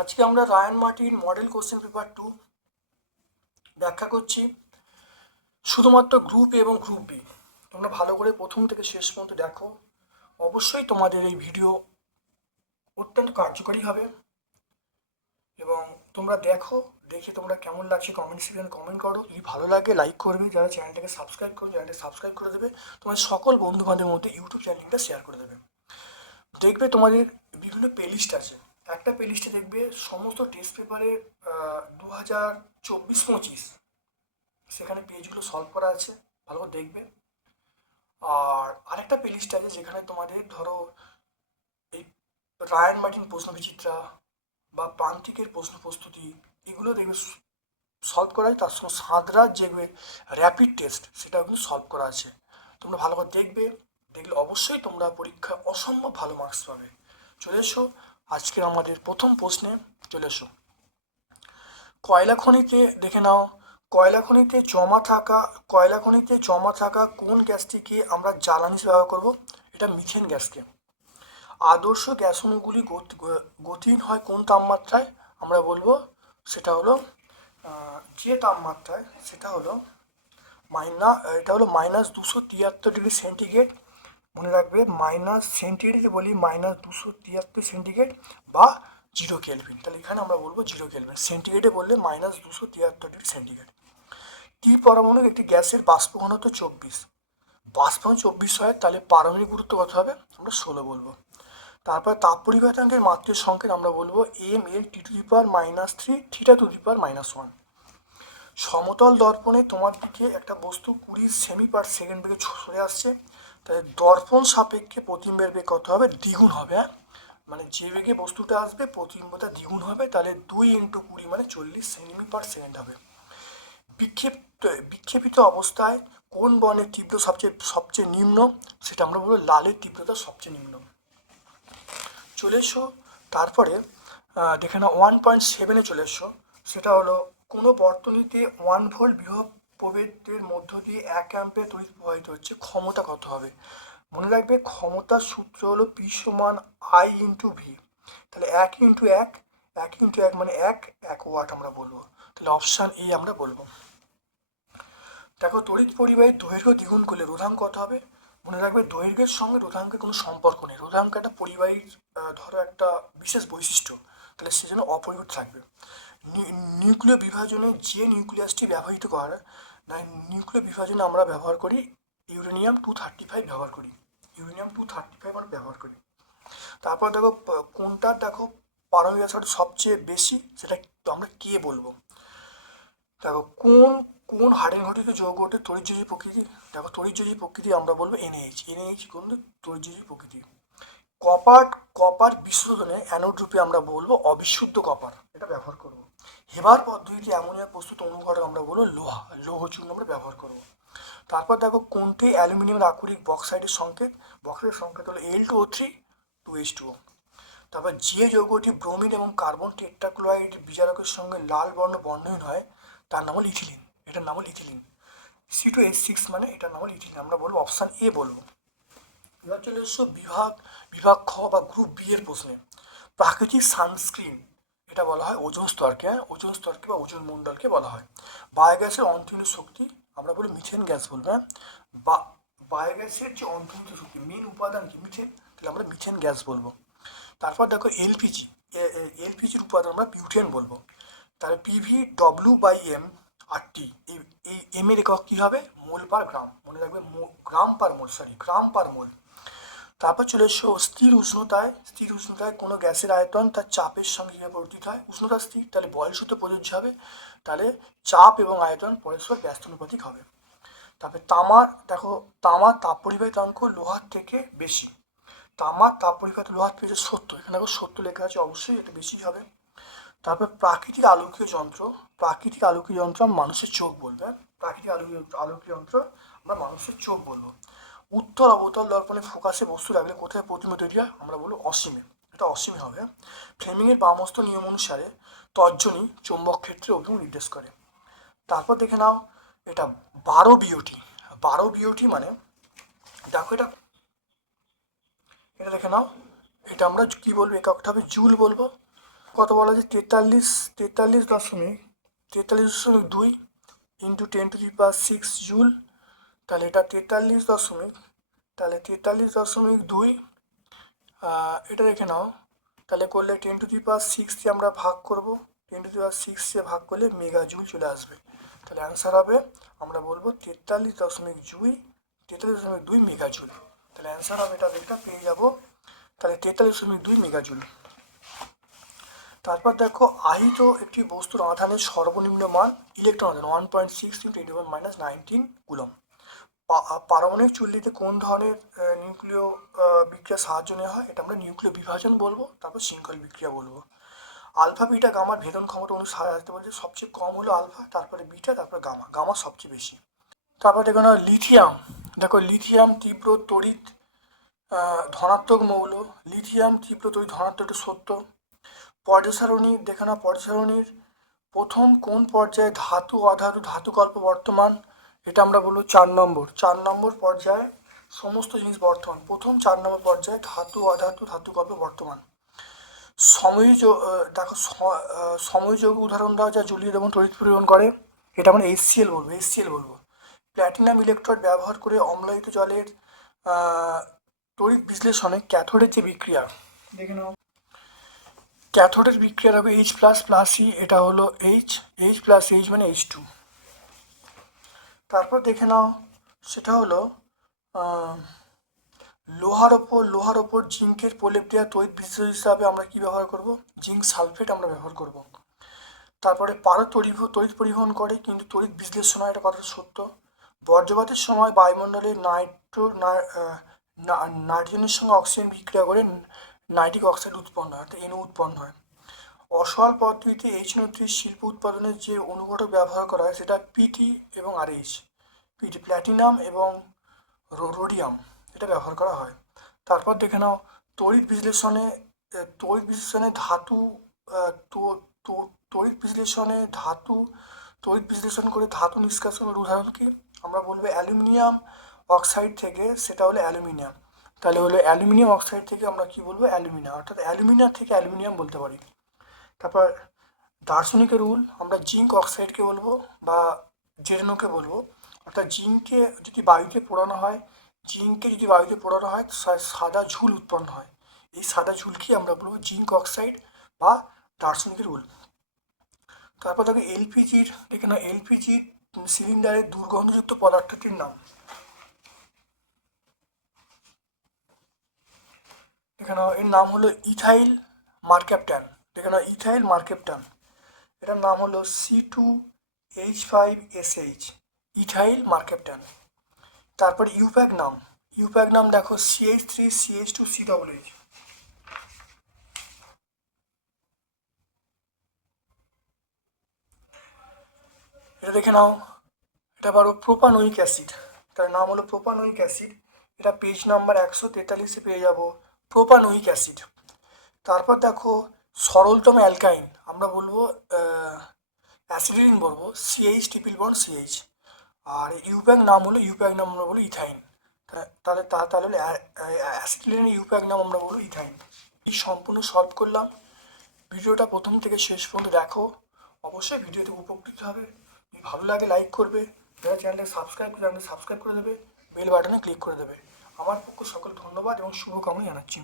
আজকে আমরা Ryan Martin model question paper two ব্যাখ্যা করছি। শুধুমাত্র গ্রুপ এ এবং গ্রুপ বি তোমরা ভালো করে প্রথম থেকে শেষ পর্যন্ত দেখো। অবশ্যই তোমাদের এই ভিডিও অত্যন্ত কার্যকরী হবে। এবং তোমরা দেখো, দেখে তোমরা কেমন লাগছে কমেন্ট সেকশনে কমেন্ট করো। যদি ভালো লাগে লাইক করবে। যারা চ্যানেলটাকে সাবস্ক্রাইব করো চ্যানেলটাকে সাবস্ক্রাইব করে দেবে। তোমার সকল বন্ধু বান্ধবের মধ্যে ইউটিউব চ্যানেলটা শেয়ার করে দেবে। দেখবে তোমাদের বিভিন্ন প্লেলিস্ট আছে। একটা প্লেলিস্টে দেখবে সমস্ত টেস্ট পেপারের দু হাজার চব্বিশ পঁচিশ। সেখানে পেজগুলো সলভ করা আছে। ভালো করে দেখবে। আর আরেকটা প্লেলিস্ট আছে যেখানে তোমাদের ধরো এই রায়ান মার্টিন প্রশ্ন বিচিত্রা বা প্রান্তিকের প্রশ্ন প্রস্তুতি এগুলো দেখবে সলভ করা আছে তার সঙ্গে সাঁতরার যে র্যাপিড টেস্ট সেটাও কিন্তু সলভ করা আছে। তোমরা ভালো করে দেখবে। দেখলে অবশ্যই তোমরা পরীক্ষায় অসম্ভব ভালো মার্কস পাবে। চলে এসো। আজকে আমাদের প্রথম প্রশ্নে চলে এসো। কয়লা খনিতে দেখে নাও। কয়লা খনিতে জমা থাকা কয়লা খনিতে জমা থাকা কোন গ্যাসটিকে আমরা জ্বালানি হিসেবে ব্যবহার করব? এটা মিথেন গ্যাসকে। আদর্শ গ্যাস অণুগুলি গতি- গতিহীন হয় কোন তাপমাত্রায়? আমরা বলব সেটা হলো যে তাপমাত্রায়, সেটা হলো মাইনা, এটা হলো মাইনাস দুশো তিয়াত্তর ডিগ্রি সেন্টিগ্রেড। মনে রাখবে, মাইনাস সেন্টিগ্রেড বলি মাইনাস দুশো তিয়াত্তর সেন্টিগ্রেড বা জিরো কেলভিন। তাহলে এখানে আমরা বলব জিরো কেলভিন। সেন্টিগ্রেডে বললে মাইনাস দুশো তিয়াত্তর ডিগ্রি সেন্টিগ্রেড। টি পরমাণু একটি গ্যাসের বাষ্প ঘনত্ব চব্বিশ। বাষ্পন চব্বিশ হয়, তাহলে পারমাণবিক গুরুত্ব কত হবে? আমরা ষোলো বলব। তারপর তাপ পরিবাহকাঙ্কের মাত্রের সংকেত আমরা বলব এম এর T to the power minus three theta to the power minus one সমতল দর্পণে তোমার দিকে একটা বস্তু কুড়ি সেমি পার সেকেন্ড বেগে সরে আসছে। তাহলে দর্পণ সাপেক্ষে প্রতিম্বের বেগ কত হবে? দ্বিগুণ হবে হ্যাঁ? মানে যে বেগে বস্তুটা আসবে, প্রতিবিম্বটা দ্বিগুণ হবে, তাহলে দুই ইন্টু কুড়ি মানে চল্লিশ সেমি পার সেকেন্ড হবে। বিক্ষিপ্ত, বিক্ষেপিত অবস্থায় কোন বর্ণের তীব্র সবচেয়ে সবচেয়ে নিম্ন? সেটা আমরা বলব লালের তীব্রতা সবচেয়ে নিম্ন। চলে এসো, তারপরে দেখে না ওয়ান পয়েন্ট সেভেনে চলে এসো। সেটা হলো, কোনো বর্তনীতে ওয়ান ভোল্ট বিভব প্রভেদের মধ্য দিয়ে এক অ্যাম্পে তড়িৎ প্রবাহিত হচ্ছে, ক্ষমতা কত হবে? মনে রাখবে ক্ষমতার সূত্র হলো পি সমান আই ইন্টু ভি তাহলে এক ইন্টু এক এক ইন্টু এক মানে এক এক ওয়াট আমরা বলব। তাহলে অপশান এ আমরা বলব। দেখো, তড়িৎ পরিবাহীর দৈর্ঘ্য দ্বিগুণ করলে রোধাঙ্ক কত হবে? মনে রাখবে, দৈর্ঘ্যের সঙ্গে রোধাঙ্কের কোনো সম্পর্ক নেই। রোধাঙ্ক একটা পরিবাহীর ধরো একটা বিশেষ বৈশিষ্ট্য, তাহলে সেজন্য অপরিবর্তিত থাকবে। নি- নিউক্লিয় বিভাজনে যে নিউক্লিয়াসটি ব্যবহৃত করা না নিউক্লিয় বিভাজনে আমরা ব্যবহার করি ইউরেনিয়াম টু থার্টি ফাইভ ব্যবহার করি। ইউরেনিয়াম টু থার্টি ফাইভ আমরা ব্যবহার করি। তারপর দেখো কোনটার দেখো অ্যাসিড সবচেয়ে বেশি, সেটা আমরা কে বলব? দেখো, কোন কোন হাড়ের ঘটিত যৌগটি তরিজ্যোজী প্রকৃতি? দেখো তরিজ্যোজী প্রকৃতি আমরা বলব এনএইচ এনএইচ কিন্তু তরিজ্যোজী প্রকৃতি। কপার কপার বিশোধনে অ্যানোড রূপে আমরা বলব অবিশুদ্ধ কপার এটা ব্যবহার করব। হেবার পদ্ধতিতে অ্যামোনিয়া প্রস্তুত অনুঘটক আমরা বলব লোহা। লৌহ চূর্ণ আমরা ব্যবহার করব। তারপর দেখো, কোনটি অ্যালুমিনিয়ামের আকরিক বক্সাইডের সংকেত? বক্সাইডের সংকেত হলো L two O three two H two তারপর যে যৌগটি ব্রোমিন এবং কার্বন টেট্রাক্লোরাইড বিজারকের সঙ্গে লাল বর্ণ বর্ণহীন হয়, তার নাম হল ইথিলিন। এটার নাম হল ethylene C two H six মানে এটার নাম হল ইথিলিন আমরা বলব অপশান এ বলব। এবার চলে এসো বিভাগ বিভাগ খ বা গ্রুপ বি এর প্রশ্নে। প্রাকৃতিক সানস্ক্রিন এটা বলা হয় ওজন স্তরকে হ্যাঁ? ওজোন স্তরকে বা ওজন মণ্ডলকে বলা হয়। বায়োগ্যাসের অন্তর্নিহিত শক্তি, আমরা বলি মিথেন গ্যাস বলব হ্যাঁ? বা বায়োগ্যাসের যে অন্তর্নিহিত শক্তি মেন উপাদান কি? মিথেন তাহলে আমরা মিথেন গ্যাস বলব। তারপর দেখো এলপিজি এলপিজির উপাদান আমরা বিউটেন বলব। তাহলে PV W by M R T, এই এই, এম এর একক কী হবে? Mole per gram. মনে রাখবে gram per mole sorry gram per mole. তারপর চলে এসো স্থির উষ্ণতায়। স্থির উষ্ণতায় কোনো গ্যাসের আয়তন তার চাপের সঙ্গে পরিবর্তিত হয়? উষ্ণতা স্থির, তাহলে বয়স হতে প্রযোজ্য হবে। তাহলে চাপ এবং আয়তন পরস্পর ব্যস্তানুপাতিক হবে। তারপরে তামার দেখো তামার তাপ পরিবাহিতাঙ্ক লোহার থেকে বেশি। তামার তাপ পরিবাহিত লোহার থেকে সত্য এখানে দেখো সত্য লেখা আছে, অবশ্যই এটা বেশি হবে। তারপর প্রাকৃতিক আলোকীয় যন্ত্র, প্রাকৃতিক আলোকীয় যন্ত্র মানুষের চোখ বলবে হ্যাঁ? প্রাকৃতিক আলোকীয় আলোকীয় যন্ত্র আমরা মানুষের চোখ বলব। উত্তর অবতল দর্পণে ফোকাসে বস্তু রাখলে কোথায় প্রতিমা তৈরি হয়? আমরা বলব অসীমে। এটা অসীমে হবে ফ্লেমিংয়ের বামস্ত নিয়ম অনুসারে তর্জনী চৌম্বক ক্ষেত্রে অভিমুখ নির্দেশ করে। তারপর দেখে নাও, এটা বারো বিওটি বারো বিওটি মানে দেখো এটা এটা দেখে নাও, এটা আমরা কি বলব? এককটা হবে জুল বলব। কত বলা যায়? তেতাল্লিশ তেতাল্লিশ দশমিক তেতাল্লিশ দশমিক দুই into ten to the power six joule তাহলে এটা তেতাল্লিশ দশমিক, তাহলে তেতাল্লিশ দশমিক দুই এটা দেখে নাও, তাহলে করলে ten to the power six দিয়ে আমরা ভাগ করব ten to the power six দিয়ে ভাগ করলে মেগা জুল চলে আসবে। তাহলে অ্যান্সার হবে, আমরা বলব তেতাল্লিশ দশমিক দুই, তেতাল্লিশ দশমিক দুই মেগা জুল তাহলে অ্যান্সার হবে এটা দেখটা পেয়ে যাব। তাহলে তেতাল্লিশ দশমিক দুই মেগা জুল তারপর দেখো আহিত একটি বস্তুর আধানের সর্বনিম্ন মান ইলেকট্রন আধান one point six into one minus nineteen coulomb পারমাণবিক চুল্লিতে কোন ধরনের নিউক্লিয় বিক্রিয়া সাহায্য নেওয়া হয়? এটা আমরা নিউক্লিয় বিভাজন বলব, তারপর শৃঙ্খল বিক্রিয়া বলব। আলফা বিটা গামার ভেদন ক্ষমতা অনুসারে আসতে বলছে সবচেয়ে কম হলো আলফা তারপরে বিটা তারপরে গামা গামা সবচেয়ে বেশি। তারপর দেখো না লিথিয়াম দেখো লিথিয়াম তীব্র তড়িৎ ধনাত্মক মৌল। লিথিয়াম তীব্র তড়িৎ ধনাত্মক সত্য। পর্যায় সারণী দেখে না পর্যায় সারণীর প্রথম কোন পর্যায়ে ধাতু অধাতু ধাতু গল্প বর্তমান? এটা আমরা বলব চার নম্বর। চার নম্বর পর্যায়ে সমস্ত জিনিস বর্তমান। প্রথম চার নম্বর পর্যায়ে ধাতু অধাতু ধাতু গল্প বর্তমান। সময় দেখো সময়োযোগ উদাহরণ দেওয়া যা জলীয় দ্রবণ তড়িৎ পরিবহন করে। এটা আমরা এইচসিএল বলব এইচসিএল বলব। প্ল্যাটিনাম ইলেকট্রোড ব্যবহার করে অম্লায়িত জলের তড়িৎ বিশ্লেষণে ক্যাথোডের যে বিক্রিয়া, দেখে নাও। ক্যাথোডের বিক্রিয়া হবে এইচ প্লাস প্লাস ই এটা হলো এইচ এইচ প্লাস এইচ মানে এইচ টু তারপর দেখে নাও, সেটা হলো লোহার ওপর লোহার ওপর জিঙ্কের প্রলেপ দেওয়া তড়িৎ বিশ্লেষণ হিসাবে আমরা কি ব্যবহার করব? জিঙ্ক সালফেট আমরা ব্যবহার করব। তারপরে পারদ তড়িৎ তড়িৎ পরিবহন করে, কিন্তু তড়িৎ বিশ্লেষণ হয় এটা কথাটা সত্য? বর্জ্যপাতের সময় বায়ুমণ্ডলে নাইট্রো নাইট্রোজেনের সঙ্গে অক্সিজেন বিক্রিয়া করে নাইট্রিক অক্সাইড উৎপন্ন হয়, অর্থাৎ এনও উৎপন্ন হয়। অসল পদ্ধতিতে এইচ থ্রি শিল্প উৎপাদনের যে অনুঘটক ব্যবহার করা হয়, সেটা পিটি এবং আরএইচ পিটি প্ল্যাটিনাম এবং রোডিয়াম এটা ব্যবহার করা হয়। তারপর দেখে নাও, তড়িৎ বিশ্লেষণে তড়িৎ বিশ্লেষণে ধাতু তড়িৎ বিশ্লেষণে ধাতু, তড়িৎ বিশ্লেষণ করে ধাতু নিষ্কাশনের উদাহরণ কি? আমরা বলব অ্যালুমিনিয়াম অক্সাইড থেকে, সেটা হলো অ্যালুমিনিয়াম। তাহলে হলো অ্যালুমিনিয়াম অক্সাইড থেকে আমরা কি বলব? অ্যালুমিনিয়াম অর্থাৎ অ্যালুমিনিয়াম থেকে অ্যালুমিনিয়াম বলতে পারি। তারপর দার্শনিকের রুল, আমরা জিঙ্ক অক্সাইডকে বলব বা জেরেনোকে বলব। অর্থাৎ জিঙ্ককে যদি বায়ুতে পোড়ানো হয়, জিঙ্ককে যদি বায়ুতে পোড়ানো হয় সাদা ঝুল উৎপন্ন হয়। এই সাদা ঝুলকে আমরা বলব জিঙ্ক অক্সাইড বা দার্শনিকের রুল। তারপর দেখো, এলপিজির, দেখে না এলপিজি সিলিন্ডারের দুর্গন্ধযুক্ত পদার্থটির নাম। দেখে নাও এর নাম হলো ইথাইল মার্কেপটান দেখে নাও ইথাইল মার্কেপটান এটার নাম হলো C two H five S H ethyl mercaptan তারপর ইউপ্যাক নাম। ইউপ্যাক নাম দেখো CH three CH two C double H এটা দেখে নাও। এটা বারো প্রোপানোইক অ্যাসিড তার নাম হলো প্রোপানোইক অ্যাসিড এটা পেজ নাম্বার একশো তেতাল্লিশে পেয়ে যাব। Propanoic acid. তারপর দেখো সরলতম অ্যালকাইন, আমরা বলব অ্যাসিডিন বলব সিএইচ ট্রিপল বন্ড সিএইচ আর ইউপ্যাক নাম হলো, ইউপ্যাক নাম আমরা বলব ইথাইন। তাহলে, তা, তাহলে হলো অ্যাসিডিনের ইউপ্যাক নাম আমরা বলব ইথাইন। এই সম্পূর্ণ সলভ করলাম। ভিডিওটা প্রথম থেকে শেষ পর্যন্ত দেখো। অবশ্যই ভিডিওতে উপকৃত হবে। ভালো লাগে লাইক করবে। যারা চ্যানেলটা সাবস্ক্রাইব করে চ্যানেলটা সাবস্ক্রাইব করে দেবে। বেল বাটনে ক্লিক করে দেবে। আমার পক্ষ সকল ধন্যবাদ এবং শুভকামনা জানাচ্ছি।